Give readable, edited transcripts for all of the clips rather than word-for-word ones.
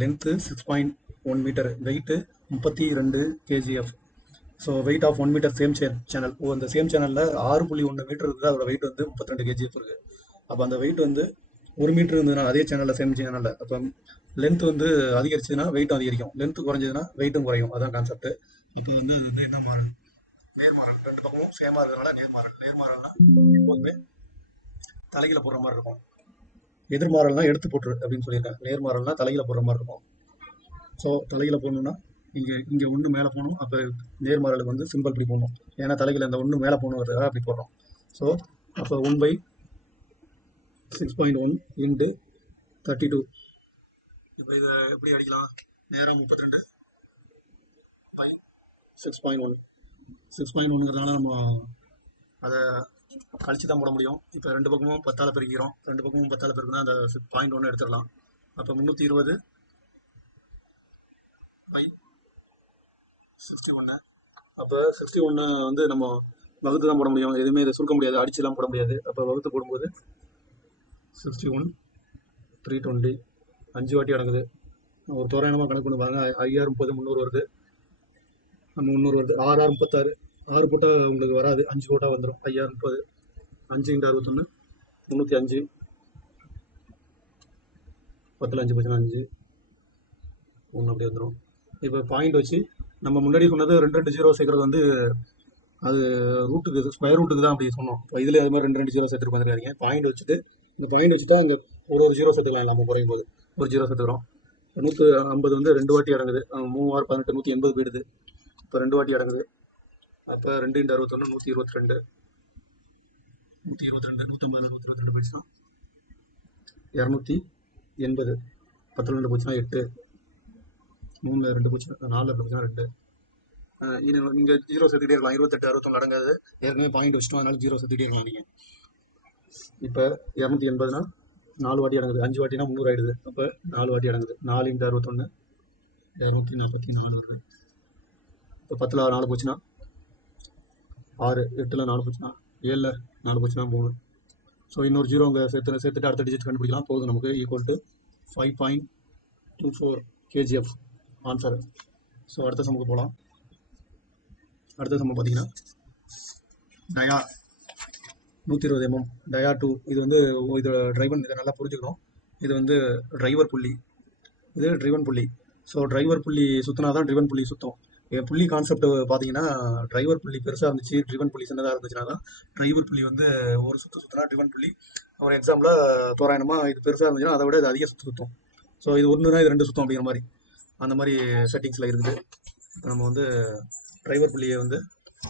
Length 6.1 metre, weight 32 kgf. So weight of 1 metre same channel. அந்த same சேனலில் 6.1 metre இருக்குது, அதோட வெயிட் வந்து 32 kgf இருக்குது. அப்போ அந்த வெயிட் வந்து 1 மீட்டர் இருந்ததுன்னா அதே சேனலில் சேம் சேனலில், அப்போ லென்த் வந்து அதிகரிச்சதுன்னா வெயிட்டும் அதிகரிக்கும், லென்த்து குறைஞ்சதுன்னா வெயிட்டும் குறையும். அதான் கான்செப்ட். இப்போ வந்து அது வந்து என்ன மாறல், நேர்மாறல். ரெண்டு பக்கமும் சேமாக இருக்கிறதுனால நேர்மாறல். நேர்மாறல்னா எப்போதுமே தலைகளை போடுற மாதிரி இருக்கும், எதிர்மாறல்னா எடுத்து போட்டுரு அப்படின்னு சொல்லியிருக்கேன். நேர்மாறல்னா தலையில போடுற மாதிரி இருக்கும். ஸோ தலையில போடணும்னா இங்கே ஒன்று மேலே போகணும், அப்போ நேர்மாறலுக்கு வந்து சிம்பிள் இப்படி போடணும். ஏன்னா தலையில் இந்த ஒன்று மேலே போகணும் அப்படி போடுறோம். ஸோ அப்போ 1/6.1 இன்ட்டு 32. இப்போ இதை எப்படி அடிக்கலாம், நேரம் 32 6.1. 6.1ங்கிறதுனால நம்ம அதை கழிச்சு தான் போட முடியும். இப்போ ரெண்டு பக்கமும் 10ஆல் பெருக்கிறோம், ரெண்டு பக்கமும் 10ஆல் பெருக்குனா அந்த 0.1 எடுத்துடலாம். அப்போ 320/61. அப்போ 61 வந்து நம்ம வகுத்து தான் போட முடியும், எதுவுமே இதை சுருக்க முடியாது, அடிச்சுலாம் போட முடியாது. அப்போ வகுத்து போடும்போது 61 320 5 வாட்டி அடங்குது. ஒரு தோராயமாக கணக்கு பண்ணி பாருங்க, 5030 300 வருது. நம்ம 300 வருது. 6 6 36, 6 போட்டால் உங்களுக்கு வராது, 5 போட்டால் வந்துடும். 5030 5 × 61 305. 10ல் 5 போச்சுன்னா 5 1 அப்படி வந்துடும். இப்போ பாயிண்ட் வச்சு நம்ம முன்னாடி சொன்னது 2 0 சேர்க்கறது வந்து அது ரூட்டுக்கு, ஸ்கொயர் ரூட்டுக்கு தான் அப்படி சொன்னோம். இப்போ இதில் அது மாதிரி 2 0 சேர்த்துட்டு வந்துருக்காங்க. பாயிண்ட் வச்சுட்டு இந்த பாயிண்ட் வச்சுட்டா அங்கே ஒரு 0 சேர்த்துக்கலாம், நம்ம குறையும் போது ஒரு 0 சேர்த்துக்கிறோம். 150 வந்து 2 வாட்டி அடங்குது, 3 6 18 180 போயிடுது. இப்போ 2 வாட்டி அடங்குது. அப்போ 2 × 61 122. 122 150 போயிடுச்சுன்னா 280. 10ல் 2 போச்சுன்னா 8, 3ல் 2 போச்சுன்னா 4ல் போச்சுன்னா 2. நீங்கள் 0 சேர்த்துக்கிட்டே இருக்கலாம். 28 61 அடங்காது, ஏற்கனவே பாயிண்ட் வச்சுட்டோம், அதனால 0 சேர்த்துக்கிட்டே இருக்கலாம் நீங்கள். இப்போ 280னா 4 வாட்டி அடங்குது, 5 வாட்டினா 300 ஆகிடுது. அப்போ 4 வாட்டி அடங்குது. 4 × 61 244 வருது. இப்போ 10ல் 4 போச்சுன்னா 6, 8ல் 4 போச்சுன்னா 7ல் 4 போச்சுன்னா 3. ஸோ இன்னொரு 0 அங்கே சேர்த்துட்டு அடுத்த டிஜிட் கண்டுபிடிக்கலாம். போகுது நமக்கு equal to 5.24 kgf answer. So அடுத்த சம்முக்கு போகலாம். அடுத்த சம்மு பார்த்தீங்கன்னா டயா 120 mm டயா 2. இது வந்து இதோட டிரைவன், இதை நல்லா புரிஞ்சுக்கணும். இது வந்து டிரைவர் புள்ளி, இது ட்ரிவன் புள்ளி. ஸோ டிரைவர் புள்ளி சுற்றினா தான் ட்ரிவன் புள்ளி சுற்றும். புள்ளி கான்செப்ட் பார்த்தீங்கன்னா டிரைவர் புள்ளி பெருசாக இருந்துச்சு, ட்ரிவன் புள்ளி சின்னதாக இருந்துச்சுன்னா தான் டிரைவர் புள்ளி வந்து ஒரு சுற்றினா ட்ரிவன் புள்ளி. ஒரு எக்ஸாம்பிளாக தோராயமாக இது பெருசாக இருந்துச்சுன்னா அதை விட இது அதிக சுற்றும். ஸோ இது ஒன்றுனா இது 2 சுற்றும் அப்படிங்கிற மாதிரி, அந்த மாதிரி செட்டிங்ஸில் இருக்குது. இப்போ நம்ம வந்து டிரைவர் புள்ளியை வந்து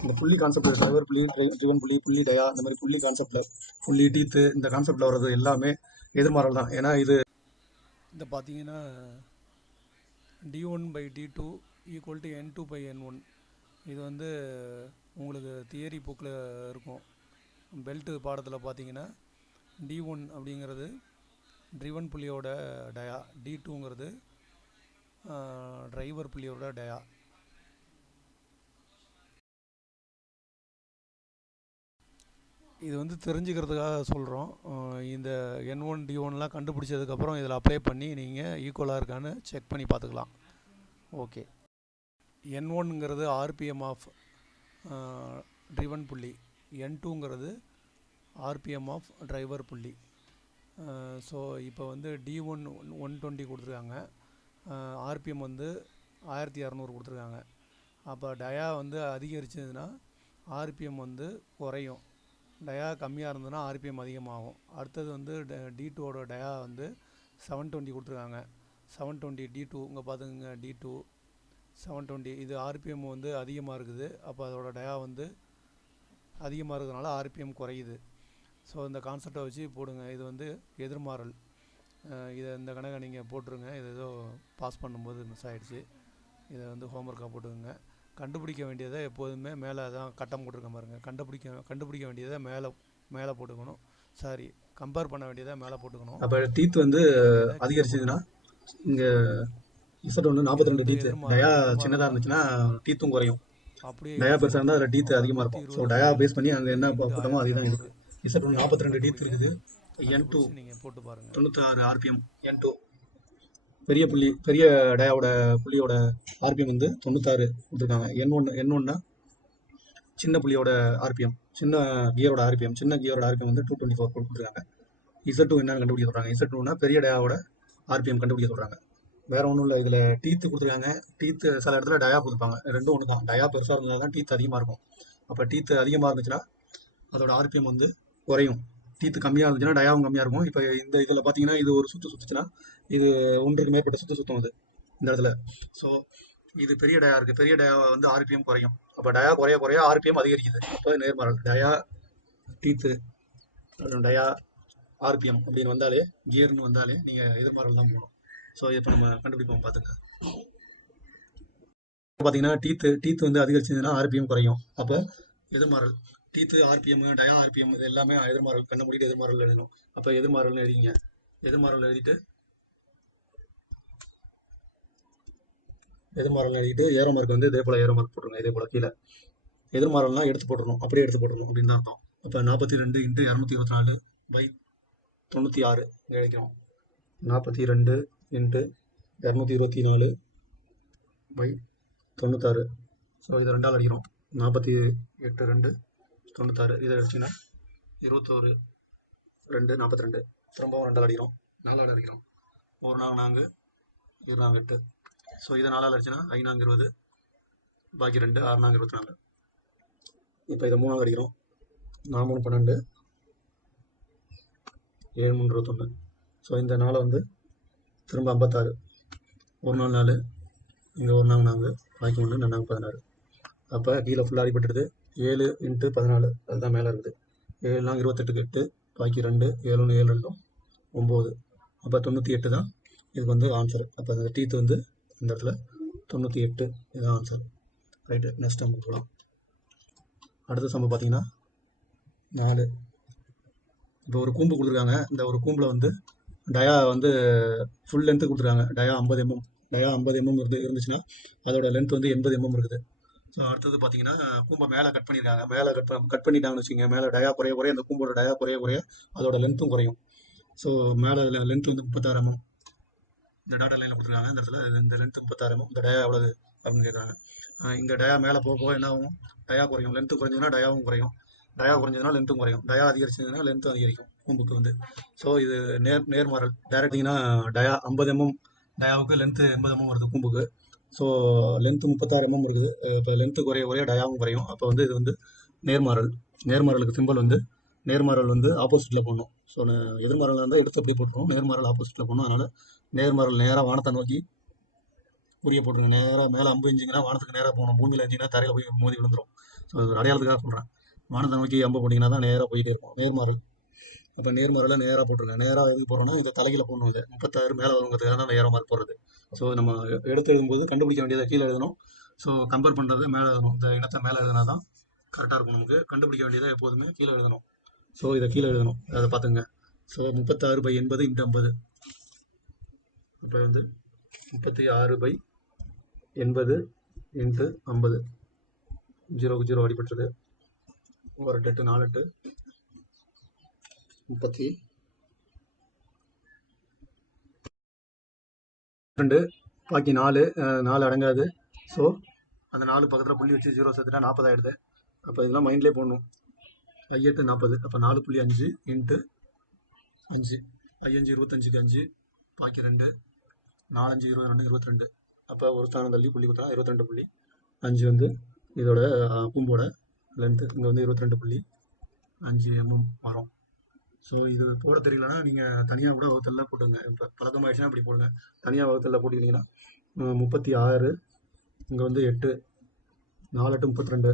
இந்த புள்ளி கான்செப்ட், டிரைவர் புள்ளி, ட்ரிவன் புள்ளி, புள்ளி டயா, இந்த மாதிரி புள்ளி கான்செப்டில், புள்ளி டீத்து, இந்த கான்செப்டில் வர்றது எல்லாமே எதிர்மாறல் தான். ஏன்னா இது இந்த பார்த்தீங்கன்னா d1/d2 = n2/n1. இது வந்து உங்களுக்கு தியரி புக்கில் இருக்கும். பெல்ட்டு பாடத்தில் பார்த்தீங்கன்னா d1 அப்படிங்கிறது ட்ரிவன் புள்ளியோட டயா, d2ங்கிறது டிரைவர் புள்ளியோட டயா. இது வந்து தெரிஞ்சுக்கிறதுக்காக சொல்கிறோம். இந்த n1 d1லாம் கண்டுபிடிச்சதுக்கப்புறம் இதில் அப்ளை பண்ணி நீங்கள் ஈக்குவலாக இருக்கான்னு செக் பண்ணி பார்த்துக்கலாம். ஓகே, n1ங்கிறது ஆர்பிஎம் ஆஃப் ட்ரிவன் புள்ளி, n2ங்கிறது ஆர்பிஎம் ஆஃப் டிரைவர் புள்ளி. ஸோ இப்போ வந்து d1 120 கொடுத்துருக்காங்க, ஆர்பிஎம் வந்து 1200 கொடுத்துருக்காங்க. அப்போ டயா வந்து அதிகரிச்சதுன்னா ஆர்பிஎம் வந்து குறையும், டயா கம்மியாக இருந்ததுன்னா ஆர்பிஎம் அதிகமாகும். அடுத்தது வந்து d2ஓட டயா வந்து 720 கொடுத்துருக்காங்க. 720 d2, இங்கே பார்த்துக்குங்க d2 720. இது ஆர்பிஎம் வந்து அதிகமாக இருக்குது, அப்போ அதோட டயா வந்து அதிகமாக இருக்கிறதுனால ஆர்பிஎம் குறையுது. ஸோ இந்த கான்செப்டை வச்சு போடுங்க. இது வந்து எதிர்மாறல். இதை இந்த கணக்கை நீங்கள் போட்டுருங்க. இது ஏதோ பாஸ் பண்ணும்போது மிஸ் ஆகிடுச்சு, இதை வந்து ஹோம்ஒர்க்காக போட்டுக்கோங்க. கண்டுபிடிக்க வேண்டியதை எப்போதுமே மேலே தான் கட்டம் போட்டிருக்க பாருங்கள், கண்டுபிடிக்க வேண்டியதை மேலே போட்டுக்கணும். சாரி, கம்பேர் பண்ண வேண்டியதை மேலே போட்டுக்கணும். அப்போ டீத் வந்து அதிகரிச்சதுன்னா இங்கே இசட் வந்து 42 டீத்து, டயா சின்னதாக இருந்துச்சுன்னா டீத்தும் குறையும், அப்படியே டயா பெருசாக இருந்தால் அதில் டீத்து அதிகமாக இருக்கும். ஸோ டயா பேஸ் பண்ணி அங்கே என்ன போட்டோமோ அதுதான் இருக்குது. Z1 42 டீத் இருக்குது. N2 கண்டுபிடிச்சி நீங்கள் போட்டு பாருங்கள். 96 RPM. N2 பெரிய புள்ளி, பெரிய டயாவோட புள்ளியோட ஆர்பிஎம் வந்து 96 கொடுத்துருக்காங்க. N1 சின்ன புள்ளியோட ஆர்பிஎம், சின்ன கியரோட ஆர்பிஎம், சின்ன கியரோட ஆர்பிஎம் வந்து 224 கொடுத்துருக்காங்க. Z2 என்னன்னு கண்டுபிடிக்க சொல்கிறாங்க. Z2னா பெரிய டயாவோட ஆர்பிஎம் கண்டுபிடிக்க சொல்கிறாங்க. வேற ஒன்றும் இல்லை. இதில் டீத்து கொடுத்துருக்காங்க. டீத்து சில இடத்துல டயா கொடுப்பாங்க. ரெண்டும் ஒன்று தான். டயா பெருசாக இருந்தால் தான் டீத் அதிகமாக இருக்கும். அப்போ டீத்து அதிகமாக இருந்துச்சுன்னா அதோட ஆர்பிஎம் வந்து குறையும். டீத்து கம்மியாக இருந்துச்சுன்னா டயாவும் கம்மியாக இருக்கும். இப்போ இந்த இதில் பார்த்தீங்கன்னா இது ஒரு சுற்றுச்சுன்னா இது ஒன்றுக்கு மேற்பட்ட சுத்தம் அது இந்த இடத்துல. ஸோ இது பெரிய டயா இருக்குது. பெரிய டயா வந்து ஆர்பிஎம் குறையும். அப்போ டயா குறைய குறைய ஆர்பிஎம் அதிகரிக்குது. அப்போ நேர்மாறல். டயா டீத்து டயா ஆர்பிஎம் அப்படின்னு வந்தாலே, கியர்னு வந்தாலே நீங்கள் எதிர்மாறல் தான் போகணும். ஸோ இப்போ நம்ம கண்டுபிடிப்போம் பார்த்துங்க. பார்த்தீங்கன்னா டீத்து வந்து அதிகரிச்சதுன்னா ஆர்பிஎம் குறையும். அப்போ எதிர்மாறல். டீத்து ஆர்பிஎம், டயா ஆர்பிஎம் இது எல்லாமே எதிர்மாறல். கண்ண மூடிட்டு எதிர்மாறல் எழுதணும். அப்போ எதிர்மாறல்னு எழுதிங்க. எதிர்மாறல் எழுதிட்டு ஏரோ மார்க் வந்து இதே போல் ஏரோ மார்க் போட்டுருங்க. இதே போல் கீழே எதிர்மாறல்னால் எடுத்து போட்டுருணும். அப்படியே எடுத்து போட்டுருணும் அப்படின்னு தான் அர்த்தம். அப்போ 42 × 224/96 இங்கே கிடைக்கும். 42 × 224/96. ஸோ இதை 2ஆல் அடிக்கிறோம். 48 2 96. இதை அடிச்சிங்கன்னா 21 2 42. திரும்பவும் 2ஆல் அடிக்கிறோம். 4ஆல் அடிக்கிறோம். 1 4 4 2 4 8. ஸோ இதை 4ஆல் அடிச்சுன்னா 5 4 20, பாக்கி 2 6 4 24. இப்போ இதை 3ஆல் அடிக்கிறோம். 4 3 12, 7 3 21. ஸோ இந்த 4 வந்து திரும்ப 56. 1 4 4, இங்கே 1 4 4, பாக்கி 1 4 16. அப்போ கீழே ஃபுல்லாக அடிபட்டுருது. 7 × 14 அதுதான் மேலே இருக்குது. 7 4 28 8, பாக்கி 2, 7 1 7 2 9. அப்போ 98 தான் இதுக்கு வந்து ஆன்சர். அப்போ அந்த டீத் வந்து இந்த இடத்துல 98 இதுதான் ஆன்சர். ரைட்டு. நெக்ஸ்ட் நம்ம போகலாம். அடுத்த சம்பவம் பார்த்தீங்கன்னா 4. இப்போ ஒரு கூம்பு கொடுத்துருக்காங்க. இந்த ஒரு கூம்பில் வந்து டயா வந்து ஃபுல் லென்த்து கொடுத்துருக்காங்க. டயா 50 mm. டயா 50 mm இருந்துச்சுன்னா அதோட லென்த் வந்து 80 mm இருக்குது. ஸோ அடுத்தது பார்த்தீங்கன்னா கூம்பை மேலே கட் பண்ணியிருக்காங்க. மேலே கட் பண்ணிட்டாங்கன்னு வச்சுக்கோங்க. மேலே டயா குறைய குறைய அந்த கூம்போட டயா குறைய குறைய அதோட லென்த்தும் குறையும். ஸோ மேலே லென்த் வந்து 36 mm. இந்த டாட்டா லைனில் கொடுத்துருக்காங்க. இந்த இடத்துல இந்த லென்த் 36 mm. இந்த டயா எவ்வளவு அப்படின்னு கேட்குறாங்க. இங்கே டயா மேலே போக போக என்ன ஆகும்? டயா குறையும். லென்த்து குறைஞ்சதுன்னா டயாவும் குறையும். டயா குறைஞ்சதுன்னா லென்த்தும் குறையும். டயா அதிகரிச்சதுன்னா லென்த்தும் அதிகரிக்கும் கூம்புக்கு வந்து. ஸோ இது நேர்மாறல். டேரக்டிங்கன்னா டயா 50 mm டயாவுக்கு லென்த்து 80 mm வருது கூம்புக்கு. ஸோ லென்த்து 36 mm இருக்குது. இப்போ லென்த்து குறைய குறைய டயாவும் குறையும். அப்போ வந்து இது வந்து நேர்மாறல். நேர்மாறலுக்கு சிம்பிள் வந்து நேர்மாறல் வந்து ஆப்போசிட்டில் போடணும். ஸோ எதிர்மாறல் இருந்தால் எடுத்து அப்படி போட்டுருவோம். நேர்மாறல் ஆப்போசிட்டில் போடணும். அதனால் நேர்மாறல் நேராக வானத்தை நோக்கி குறிய போட்டுருங்க. நேராக மேலே அம்பு இஞ்சிங்கன்னா வானத்துக்கு நேராக போகணும். பூமியில் இஞ்சிங்கன்னா தரையில் போய் மோதி விழுந்துடும். ஸோ அது அடையாளத்துக்காக சொல்கிறேன். வானத்தை நோக்கி அம்பு போட்டிங்கன்னா தான் நேராக போயிட்டே இருக்கும் நேர்மாறல். அப்போ நேர்மாறலை நேராக போட்டுருங்க. நேராக எதுக்கு போடுறோன்னா இதை தலையில் போடணும். இது 36 மேலே வருங்கிறதுக்காக தான் நேராக மார்க் போடுறது. ஸோ நம்ம எடுத்து எழுதும்போது கண்டுபிடிக்க வேண்டியதை கீழே எழுதணும். ஸோ கம்பேர் பண்ணுறது மேலே எழுதணும். இந்த இடத்த மேலே எழுதினா தான் கரெக்டாக இருக்கும். நமக்கு கண்டுபிடிக்க வேண்டியதை எப்போதுமே கீழே எழுதணும். ஸோ இதை கீழே எழுதணும். அதை பார்த்துங்க. ஸோ 36/80 × 50. அப்போ வந்து 36/80 × 50. 0க்கு 0 அடிபட்டுருது. 1 8 4 8 32, பாக்கி 4 அடங்காது. ஸோ அந்த 4 பக்கத்தில் புள்ளி வச்சு 0 சேர்த்துட்டா 40 ஆகிடுது. அப்போ இதெல்லாம் மைண்ட்லேயே போடணும். 5 8 40. அப்போ 4.5 × 5. 5 25க்கு 5, பாக்கி 2, 4 5 22 22. அப்போ ஒரு ஸ்தானம் தள்ளி புள்ளி கொடுத்தா 22.5 வந்து இதோட கூம்போட லென்த்து. இங்கே வந்து 22.5 mm வரும். ஸோ இது போட தெரியலன்னா நீங்கள் தனியாக கூட வகுத்தலில் போட்டுங்க. இப்போ பழக்கமாகிடுச்சுன்னா அப்படி போடுங்க. தனியாக வகுத்தலில் போட்டுக்கிட்டிங்கன்னா 36, இங்கே வந்து 8, 4 8 32,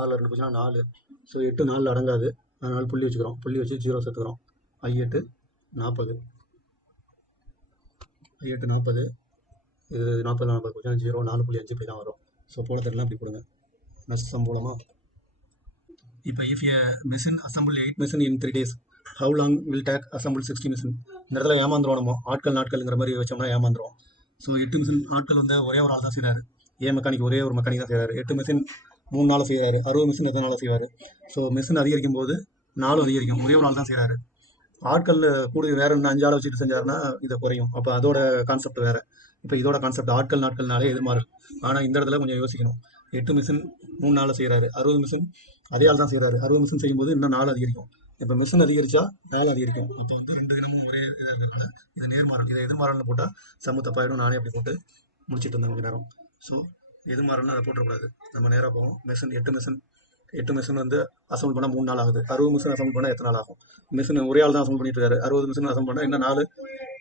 6 2 போச்சுன்னா 4. ஸோ 8 4 அடங்காது. அதனால் புள்ளி வச்சுக்கிறோம். புள்ளி வச்சு 0 சேர்த்துக்கிறோம். 5 8 40. 5 8 40. இது 40 40 போச்சுன்னா 0 4.5 இப்படி தான் வரும். ஸோ போட தெரியலாம் அப்படி போடுங்க. நெக்ஸ்ட் சம்பளமா. இப்போ if a machine assemble 8 machine in 3 days, how long will take assemble 60 machine? இந்த இடத்துல ஏமாந்துருவோம். நம்ம நாட்கள்ங்கிற மாதிரி வச்சோம்னா ஏமாந்துருவோம். ஸோ 8 மிஷின் ஆட்கள் வந்து ஒரே ஒரு ஆள் தான் செய்கிறாரு. மெக்கானிக் ஒரே ஒரு மெக்கானிக் தான் செய்கிறாரு. 8 மிஷின் 3 நாள் செய்கிறாரு. 60 மிஷின் எத்தனை நாள் செய்வார்? ஸோ மிஷின் அதிகரிக்கும் போது நாளும் அதிகரிக்கும். ஒரே ஒரு நாள் தான் செய்கிறாரு. ஆட்கள் கூடி வேற இன்னும் 5 ஆளை வச்சுட்டு செஞ்சாருன்னா இதை குறையும். அப்போ அதோட கான்செப்ட் வேற. இப்போ இதோட கான்செப்ட் ஆட்கள் நாட்கள்னாலே எதிர்மாறல். ஆனால் இந்த இடத்துல கொஞ்சம் யோசிக்கணும். 8 மிஷின் 3 நாளில் செய்கிறாரு. 60 மிஷின் அதே ஆள் தான் செய்கிறாரு. 60 மிஷின் செய்யும்போது இன்னும் நாள் அதிகரிக்கும். இப்போ மிஷின் அதிகரிச்சா நாள் அதிகரிக்கும். அப்போ வந்து 2 தினமும் ஒரே இதாக இருக்கிறதுனால இது நேர்மாறல். இதை எதிர்மாறல்னு போட்டால் சம தப்பாயிடும். நானே அப்படி போட்டு முடிச்சிட்டு இருந்தேன் கொஞ்ச நேரம். ஸோ எதிர்மாறல்னு அதை போட்டுறக்கூடாது. நம்ம நேராக போவோம். மிஷின் 8 மிஷின் வந்து அசம்பிள் பண்ணால் 3 நாள் ஆகுது. 60 மிஷின் அசம்பிள் பண்ணால் எத்தனை நாள் ஆகும்? மிஷின் ஒரே ஆள் தான் அசம்பிள் பண்ணிட்டு இருக்காரு. 60 மிஷின் அசம்பிள் பண்ணால் இன்னும் 4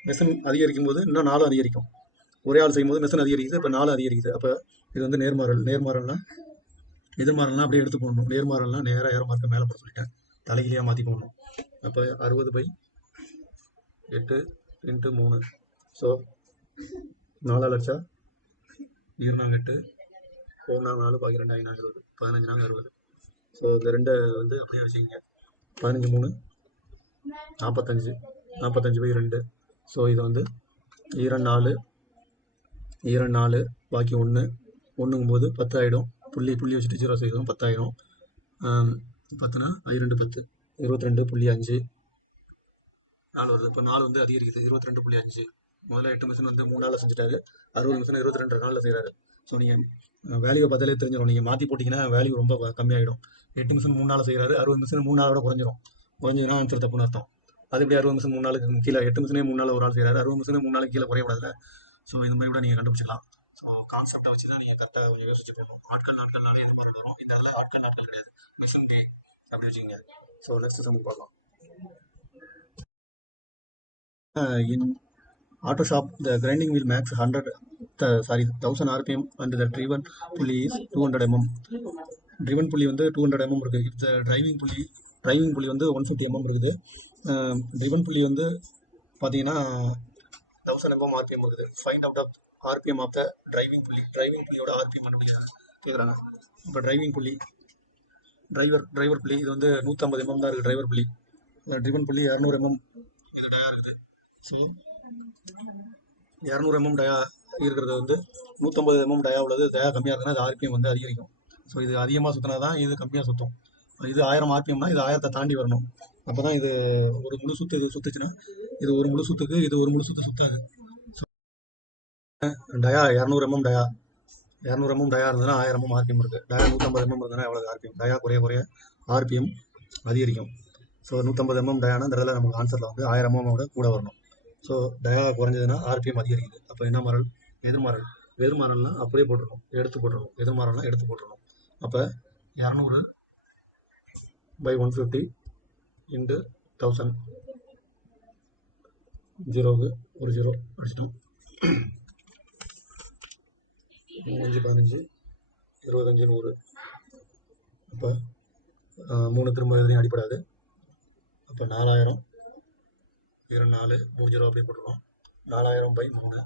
மிஷின் அதிகரிக்கும் போது இன்னும் 4 அதிகரிக்கும். ஒரே ஆள் செய்யும்போது மிஷின் அதிகரிக்குது, இப்போ 4 அதிகரிக்குது. அப்போ இது வந்து நேர்மாறல். நேர்மாறல்னா எதிர்மாறல்னா அப்படியே எடுத்து போடணும். நேர்மாறல்னா நேராக ஏற மார்க்க மேலே போட சொல்லிட்டேன். தலைகீழியாக மாற்றி போடணும். அப்போ 60/8 × 3. ஸோ 4 லட்சம் 2 4 4 பாக்கி 2 5 60 15 நாங்கள் 60. ஸோ இந்த 2 வந்து அப்படியே வச்சுக்கிங்க. 15 3 45 45/2. ஸோ இது வந்து 2 4 பாக்கி 1 1ங்கும்போது 10 ஆகிடும். புள்ளி வச்சுட்டு 0 செய்யணும். 10 ஆகிடும். 10னா 2 10 22.5 4 வருது. இப்போ 4 வந்து அதிகரிக்குது. 22.5. முதல்ல 8 மிஷின் வந்து 3 நாளில் செஞ்சுட்டாரு. 60 மிஷின் 22 நாளில் செய்கிறாரு. ஸோ நீங்கள் வேல்யூவை பார்த்தாலே தெரிஞ்சிடும். நீங்கள் மாற்றி போட்டிங்கன்னா வேல்யூ ரொம்ப கம்மியாகிடும். 8 மிஷின் 3 நாளில் செய்கிறாரு. 60 மிஷின் 3 நாளோட குறைஞ்சிதுன்னா ஆன்சர் தப்புன்னு அர்த்தம். அது எப்படி 60 மிஷின் 3 நாளுக்கு கீழே? 8 மிஷினே 3 நாள் ஒரு ஆள் செய்கிறாரு. 60 மிஷினே 3 நாளுக்கு கீழே குறையக்கூடாதுல்ல. ஸோ இந்த மாதிரி கூட நீங்கள் கண்டுபிடிச்சிக்கலாம். ஸோ கான்செப்டை வச்சு தான் நீங்கள் கரெக்டாக கொஞ்சம் யோசிச்சு போடணும். ஆட்கள் நாட்கள்னாலே எது மாதிரி வரும்? இந்த இடத்துல ஆட்கள் நாட்கள் கிடையாது, மிஷின் டே அப்படி வச்சுக்கோங்க. ஸோ நெக்ஸ்ட் சம் பார்க்கலாம். In auto shop, the grinding wheel max 1000 RPM and the driven pulley is 200 mm. driven pulley வந்து 200 mm இருக்கு. இந்த டிரைவிங் புள்ளி வந்து 150 mm இருக்குது. driven pulley வந்து பார்த்தீங்கன்னா 1000 mm RPM இருக்குது. Find out of RPM of the driving புள்ளியோட RPM கண்டுபிடிக்கிறாங்க கேட்குறாங்க. இப்போ டிரைவர் புள்ளி இது வந்து 150 mm தான் இருக்குது. டிரைவர் புள்ளி ட்ரிவன் புள்ளி 200 mm இது டயா இருக்குது. ஸோ 200 mm டயா இருக்கிறது வந்து 150 mm டயா உள்ளது. டயா கம்மியாக இருக்குன்னா இது RPM வந்து அதிகரிக்கும். ஸோ இது அதிகமாக சுற்றினா தான் இது கம்மியாக சுற்றும். இது 1000 RPMனா இது 1000 தாண்டி வரணும். அப்போ தான் இது ஒரு முழு சுற்று இது சுற்றுச்சுன்னா இது ஒரு முழு சுற்றுக்கு இது ஒரு முழு சுற்று சுற்றாது. ஸோ டயா 200 mm டயா 200 mm டயா இருந்ததுன்னா 1000 mm RPM இருக்குது. டயா 150 mm இருந்ததுன்னா எவ்வளோ RPM? டயா குறைய RPM அதிகரிக்கும். ஸோ 150 mm டயானா இந்த இடத்துல நமக்கு ஆன்சரில் வந்து 1000 mm கூட வரணும். ஸோ டயா குறைஞ்சதுன்னா RPM அதிகரிக்குது. அப்போ என்ன மாறல்? எதிர்மாறல்னா அப்படியே போட்டுருணும், எடுத்து போட்டுருணும். எதிர்மாறல்னா எடுத்து போட்டுருணும். அப்போ 200/150 × 1000 ஜீரோவுக்கு ஒரு 0 அடிச்சிட்டோம். 5 15 25 100. அப்போ 3 திரும்ப எதுலையும் அடிப்படாது. அப்போ 4000 2 4 3 0 அப்படியே போட்டுருவோம். 4000/3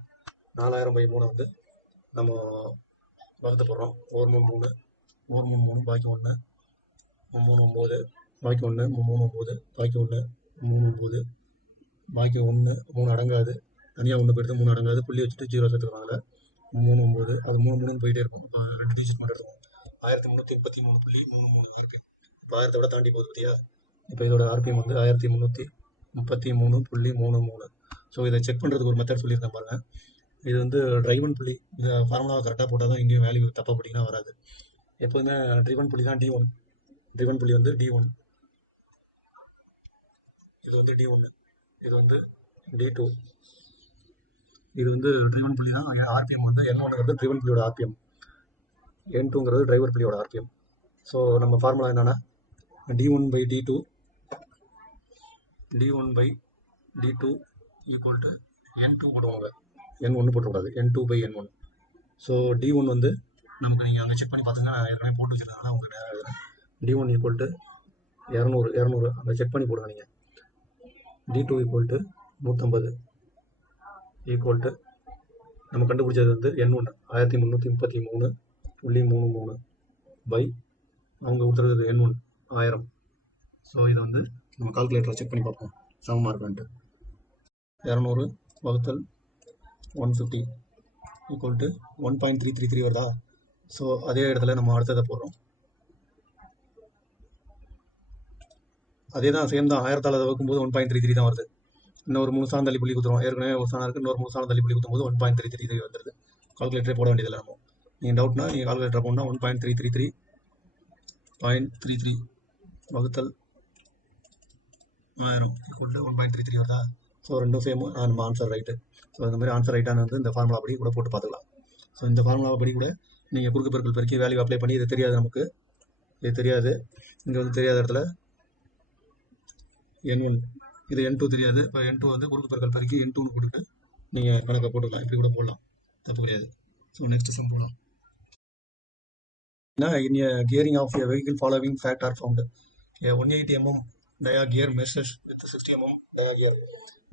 4000/3 வந்து நம்ம வகுத்து போடுறோம். 1 3 3 பாக்கி 1 3 9 பாக்கி 1 3 9 பாக்கி 1 3 9 பாக்கி 1 3 அடங்காது. தனியாக 1 போயிடுது, 3 அடங்காது. புள்ளி வச்சுட்டு 0 சேர்த்துக்கிறாங்க. 3 9 அது 3 3 போயிட்டே இருக்கும். 2 டிஜிட் மட்டும் எடுத்துக்கும். 1333.33 RPM. இப்போ 1000 விட தாண்டி போகுது பார்த்தியா? இப்போ இதோட RPM வந்து 1333.33. ஸோ இதை செக் பண்ணுறதுக்கு ஒரு மெத்தட் சொல்லியிருக்கேன் பாருங்கள். இது வந்து டிரைவன் புள்ளி. இதை ஃபார்முலாவை கரெக்டாக போட்டால் தான் எங்கேயும் வேல்யூ தப்பாக போட்டிங்கன்னா வராது. எப்போதுமே டிரைவன் புள்ளி தான் D1. டிரைவன் புள்ளி வந்து D1. இது வந்து D1. இது வந்து D2. இது வந்து டிரைவன் புள்ளி தான். RPM வந்து N1ங்கிறது டிரைவன் புள்ளியோட RPM, N2ங்கிறது டிரைவர் புள்ளியோட RPM. ஸோ நம்ம ஃபார்முலா என்னென்னா D1/D2 ஈக்குவல் டு N2 போடுவாங்க. N1 போட்டக்கூடாது, N2/N1. ஸோ D1 வந்து நமக்கு நீங்கள் அங்கே செக் பண்ணி பார்த்துங்க. நான் ஏற்கனவே போட்டு வச்சுருக்கேன். உங்களுக்கு D1 ஈக்குவல் டு 200 அங்கே செக் பண்ணி போடுங்க நீங்கள். D2 equal to 150 equal to நம்ம கண்டுபிடிச்சது வந்து N1 1333.33 பை அவங்க கொடுத்துருக்குது N1 1000. ஸோ இதை வந்து நம்ம கால்குலேட்டரை செக் பண்ணி பார்ப்போம் சமமாக இருக்கான்ட்டு. 200/150 ஈக்குவல் டு 1.333 வருதா? ஸோ அதே இடத்துல நம்ம அடுத்ததை போடுறோம். அதே தான் சேம் தான். 1000ஆல் அதை வைக்கும்போது 1.33 தான் வருது. இன்னொரு 3 ஸ்தானம் தள்ளி புள்ளி குத்துறோம். ஏற்கனவே ஒரு ஸ்தானம் இருக்குது, இன்னொரு 3 ஸ்தானம் தள்ளி புள்ளி குத்தும்போது 1.33 வந்துடுது. கால்குலேட்டரே போட வேண்டியதில்லை நம்ம. நீங்கள் டவுட்னா நீங்கள் கால்குலேட்டர் போனால் 1.333 வகுத்தல் 1000 ஈக்குவல் டு 1.33 வருதா? ஸோ ரெண்டும் சேம், நம்ம ஆன்சர் ரைட்டு. ஸோ இந்த மாதிரி ஆன்சர் ரைட்டானு வந்து இந்த ஃபார்முலா படி கூட போட்டு பார்த்துக்கலாம். ஸோ இந்த ஃபார்முலா படி கூட நீங்கள் குறுக்கு பெருக்கல் பெருக்கி வேல்யூ அப்ளை பண்ணி, இது தெரியாது நமக்கு, இது தெரியாது, இங்கே வந்து தெரியாத இடத்துல N1 இது N2 தெரியாது. இப்போ N2 வந்து குறுக்கு பெருக்கல் பெருக்கி N2னு போட்டுட்டு நீங்கள் கணக்கை போட்டுக்கலாம். இப்படி கூட போடலாம், தப்பு கிடையாது. ஸோ நெக்ஸ்ட் சம் போகலாம். In a gearing of a vehicle following fact are found. A 180 mm dia gear measures with 60 mm dia gear.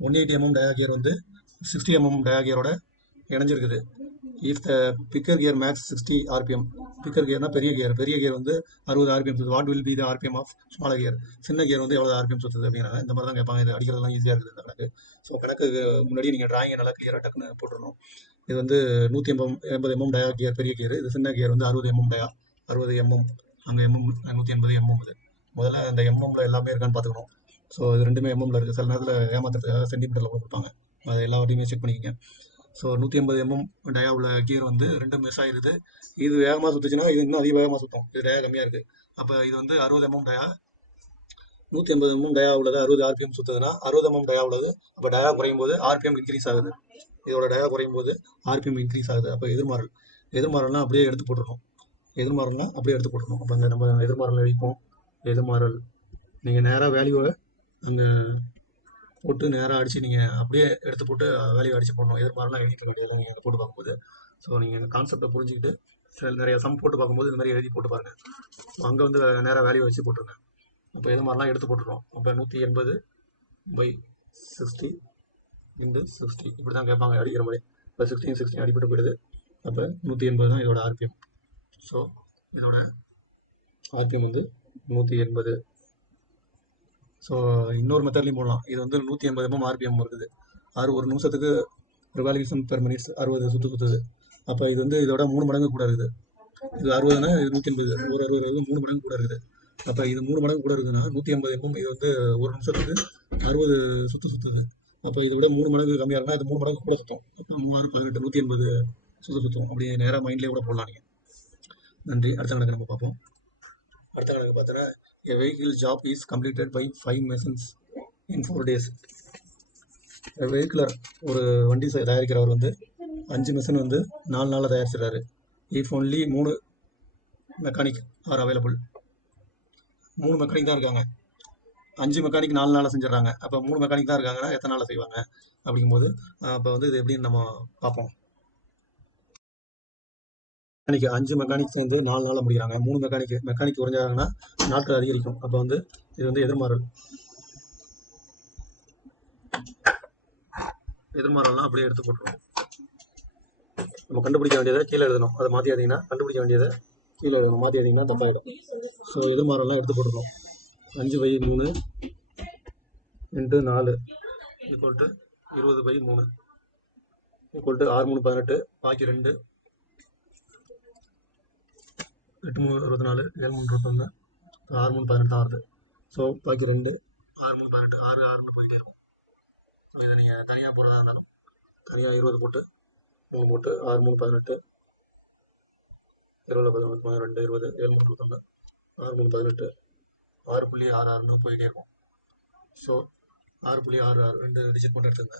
180 mm dia gear வந்து 60 mm dia gear ஓட இணைஞ்சிருக்குது. If the picker gear max 60 rpm, picker gearனா பெரிய gear வந்து 60 rpm சுத்துது. What will be the rpm of smaller gear? சின்ன gear வந்து எவ்வளோ rpm சுத்துது அப்படிங்கிறாங்க. இந்த மாதிரி தான் கேட்பாங்க. இது அடிக்கிறதுலாம் ஈஸியாக இருக்குது இந்த கணக்கு. ஸோ கணக்கு முன்னாடி நீங்கள் டிராயிங்கை நல்லா கிளியராக டக்குன்னு போட்டுடணும். இது வந்து 180 mm டயா கியர் பெரிய கியர், இது சின்ன கியர் வந்து 60 mm டயா, 60 mm, அங்கே mm 180 mm. இது முதல்ல அந்த எம்எம்ல எல்லாமே இருக்கான்னு பார்த்துக்கணும். ஸோ இது ரெண்டுமே எம்எம்ல இருக்குது. சில நேரத்தில் ஏமாத்துறதுக்காக சென்டிமீட்டரில் கொடுப்பாங்க, அதை எல்லா வாட்டியுமே செக் பண்ணிக்கோங்க. ஸோ 180 mm டயா உள்ள கியர் வந்து ரெண்டும் மிஸ் ஆகிருது. இது வேகமாக சுற்றுச்சுன்னா இது இன்னும் அதிக வேகமாக சுற்றும். இது டயா கம்மியாக இருக்குது. அப்போ இது வந்து 60 mm டயா, 180 mm டயா உள்ளது 60 rpm சுற்றுதுன்னா 60 mm டயா உள்ளது. அப்போ டயா குறையும் போது ஆர்பிஎம் இன்க்ரீஸ் ஆகுது. இதோட டயா குறையும் போது ஆர்பிஎம் இன்க்ரீஸ் ஆகுது. அப்போ எதிர்மாறல்னா அப்படியே எடுத்து போட்டுருணும். அப்போ அந்த நம்ம எதிர்மாறல் எழுதிப்போம். எதிர்மாறல் நீங்கள் நேராக வேல்யூவை அங்கே போட்டு நேராக அடித்து நீங்கள் அப்படியே எடுத்து போட்டு வேல்யூ அடித்து போடணும். எதிர்மாறலாம் எழுதிக்க வேண்டியதெல்லாம் நீங்கள் போட்டு பார்க்கும்போது. ஸோ நீங்கள் கான்செப்டை புரிஞ்சுக்கிட்டு நிறைய சம் போட்டு பார்க்கும்போது இந்த மாதிரி எழுதி போட்டு பாருங்கள். அங்கே வந்து நேராக வேல்யூ வச்சு போட்டுருங்க. அப்போ எதிர்மாறலாம் எடுத்து போட்டுருவோம். அப்போ 180/60 × 60 இப்படி தான் கேட்பாங்க அடிக்கிற மாதிரி. இப்போ 16 அடிப்பட்டு போயிடுது. அப்போ 180 தான் இதோட ஆர்பிஎம். ஸோ இதோட ஆர்பிஎம் வந்து 180. ஸோ இன்னொரு மெத்தட்லையும் போடலாம். இது வந்து 180 mm ஆர்பிஎம் இருக்குது. ஒரு நிமிஷத்துக்கு ரிவால்யூஷன் பெர் மினிட்ஸ் 60 சுற்றுது. அப்போ இது வந்து இதோட 3 மடங்கு கூட இருக்குது. இது 60னா இது 180, ஒரு 60 3 மடங்கு கூட இருக்குது. அப்போ இது 3 மடங்கு கூட இருக்குதுன்னா 180 mm இது வந்து ஒரு நிமிஷத்துக்கு 60 சுற்றுது. அப்போ இதை விட 3 மடங்கு கம்மியாக இருந்தால் இது 3 மடங்கு கூட சுற்றும். அப்போ 3 180 சுற்றும். அப்படி நேராக மைண்ட்லேயே கூட போடலாம் நீங்கள். நன்றி. அடுத்த கணக்கு நம்ம பார்ப்போம். அடுத்த கணக்கு பார்த்தோன்னா, a vehicle job is completed by 5 machines in 4 days. Vehicular ஒரு வண்டி தயாரிக்கிறவர் வந்து 5 மிஷின் வந்து 4 நாளில் தயாரிச்சிடறாரு. If only 3 mechanic are available. 3 mechanic தான் இருக்காங்க. 5 மெக்கானிக் 4 நாளில் செஞ்சிடறாங்க. அப்போ 3 மெக்கானிக் தான் இருக்காங்கன்னா எத்தனை நாளில் செய்வாங்க அப்படிங்கும்போது அப்போ வந்து இது எப்படின்னு நம்ம பார்ப்போம். 5 மெக்கானிக் சேர்ந்து 4 நாளில் முடிக்கிறாங்க. 3 மெக்கானிக் குறைஞ்சாங்கன்னா நாட்கள் அதிகரிக்கும். அப்போ வந்து இது வந்து எதிர்மாறல்லாம் அப்படியே எடுத்து போட்டுருவோம். நம்ம கண்டுபிடிக்க வேண்டியதை கீழே எழுதணும். அதை மாற்றி எழுதிங்கன்னா கண்டுபிடிக்க வேண்டியதை கீழே எழுதணும். மாற்றி எழுதிங்கன்னா தப்பாயிடும். ஸோ எதிர்மாறல்லாம் எடுத்து போட்டுருவோம். 5/3 × 4 = 20/3 = 6 3 18, பாக்கி 2 8 3 24, 7 3 21, 6 3 18 தான் வருது. ஸோ பாக்கி 2 6 3 18, 6 6ன்னு போயிட்டே இருக்கும். இதை நீங்கள் தனியாக போகிறதா இருந்தாலும் தனியாக 20 போட்டு 3 போட்டு 6 3 18, 20 11 12 20, 7 3 21, 6 3 18, 6.66ன்னு போயிட்டே இருக்கும். ஸோ 6.66 2 டிஜிட் போட்டு எடுத்துங்க.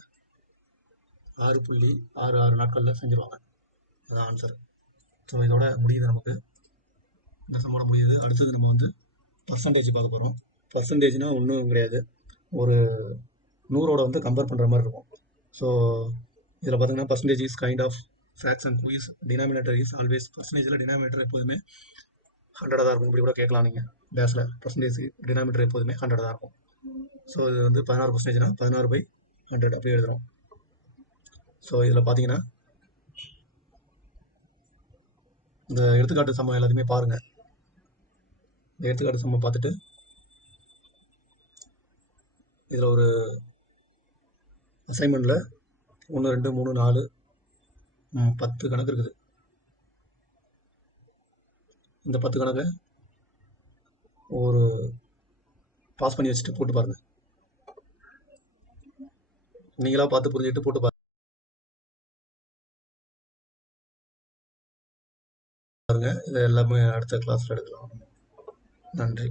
6.66 நாட்களில் செஞ்சுருவாங்க. அதுதான் ஆன்சர். ஸோ இதோட முடியுது, நமக்கு இந்த சம்மோட முடியுது. அடுத்தது நம்ம வந்து பர்சன்டேஜ் பார்க்க போகிறோம். பர்சன்டேஜ்னால் ஒன்றும் கிடையாது, ஒரு 100ஓட வந்து கம்பேர் பண்ணுற மாதிரி இருக்கும். ஸோ இதில் பார்த்தீங்கன்னா percentage is kind of fraction whose denominator is always. பர்சன்டேஜில் டினாமினேட்டர் எப்போதுமே 100 தான் இருக்கும். இப்படி கூட கேட்கலாம் நீங்கள் பேஸில். பர்சன்டேஜ் டினாமினேட்டர் எப்போதுமே 100 தான் இருக்கும். ஸோ இது வந்து 16%னா 16/100 அப்படியே எழுதுகிறோம். ஸோ இதில் பார்த்தீங்கன்னா இந்த எடுத்துக்காட்டு சம்ம எல்லாத்தையுமே பாருங்கள். இந்த எடுத்துக்காட்டு சம்ம பார்த்துட்டு இதில் ஒரு அசைன்மெண்ட்டில் 1 2 3 4 10 கணக்கு இருக்குது. இந்த 10 கணக்கை ஒரு பாஸ் பண்ணி வச்சுட்டு போட்டு பாருங்கள். நீங்களாக பார்த்து புரிஞ்சுக்கிட்டு போட்டு பாருங்கள். இது எல்லாமே அடுத்த கிளாஸில் எடுக்கலாம். நன்றி.